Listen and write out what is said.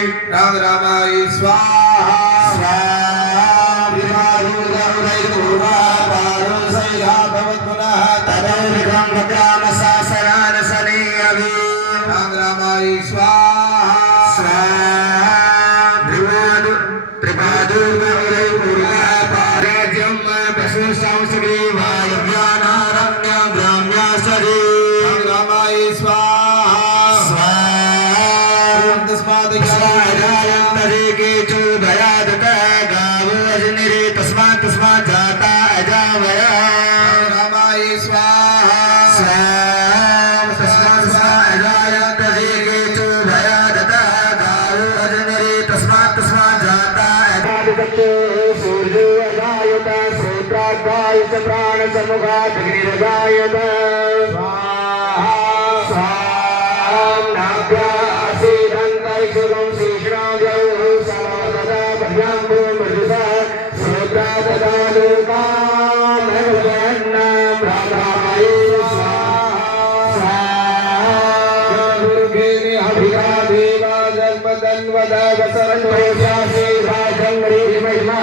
राम रामाय स्वाहा स्वाहा विमारुदय पूर्वा पारो सैया भवत्पुनः तदो विक्रम विक्रम सासरान सने अभि राम रामाय स्वाहा स्वाहा त्रिपादुर्गय पूर्वा पारजम पशु संसग्री वायव्यानारण्य ग्राम्या सरी राम रामाय स्वाहा स्वाहा तस्मात् ज्ञानाय के चो भयादत गावो अजनिरे तस्मात् जाता अजावय रामाय स्वाहा स्वाहा तस्मात् अजायत के चो भयादत गावो अजनिरे तस्मात् जाता अजावय सूर्यो अजायत श्रोत्रागाय च प्राण समुखात् अग्निरजायत स्वाहा स्वाहा नाभ्या शुभम श्रीश्राव्यौ समाददा भ्याम्बो मृदुसा श्रोत्रा ददा लोकां भगवन्नां रामाय स्वाहा दुर्गेनि अभिगा देवा जन्मदन्वदा वसरन्तो व्यासे राजङ्गरी महिमा